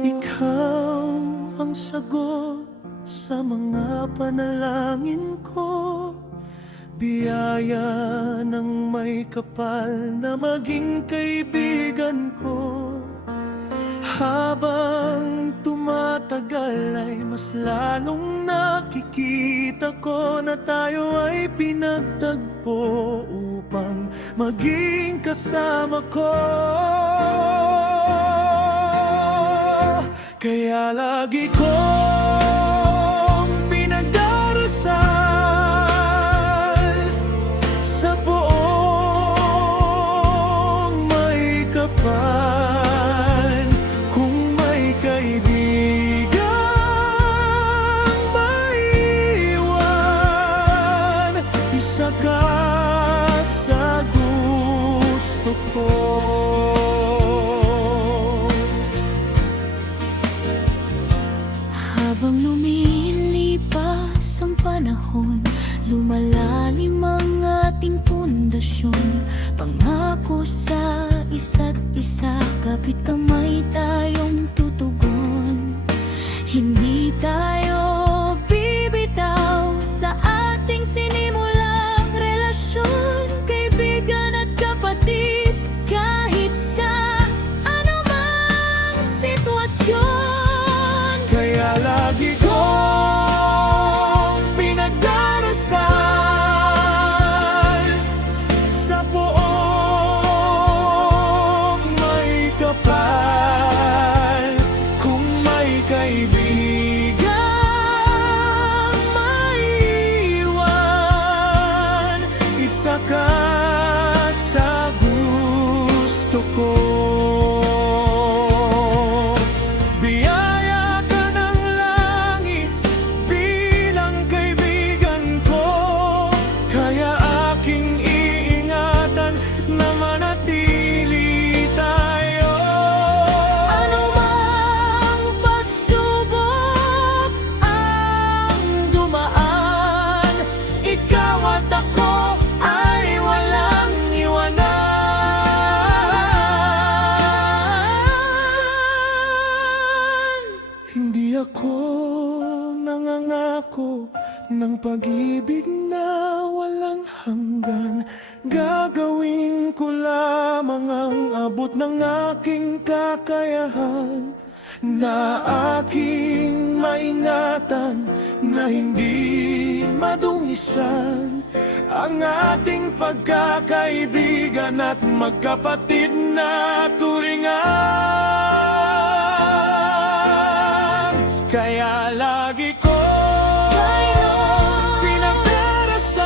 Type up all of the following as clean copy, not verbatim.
Ikaw ang sagot sa mga panalangin ko, biyaya ng may kapal na maging kaibigan ko. Habang tumatagal ay mas lalong nakikita ko na tayo ay pinagtagpo upang maging kasama ko. Kaya lagi kong pinagdarasal sa buong may kapal, kung may kaibigang maiwan, isa ka sa gusto ko. Habang lumilipas ang panahon, lumalalim ang ating pundasyon. Pangako sa isa't isa, kapit kamay tayong tutugon. Hindi tayo bibitaw sa ating sinimulang relasyon, kaibigan at kapatid, kahit sa anumang sitwasyon. Kaya lagi kong pinagdarasal sa buong may kapal, kung may kaibigang maiwan, isa ka sa gusto ko. Hindi ako nangangako ng pag-ibig na walang hanggan. Gagawin ko lamang ang abot ng aking kakayahan, na aking maingatan, na hindi madungisan ang ating pagkakaibigan at magkapatid na turingan. Kaya lagi ko pinagdarasal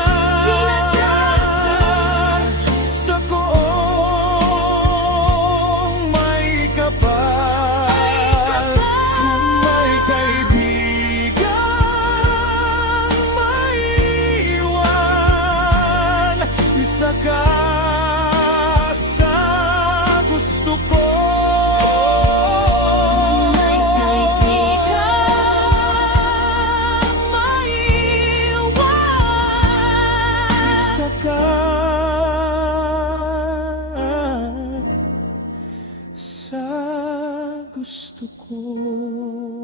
sa buong may kapal, kung may kaibigang maiwan, isa ka sa gusto ko. Sa gusto ko.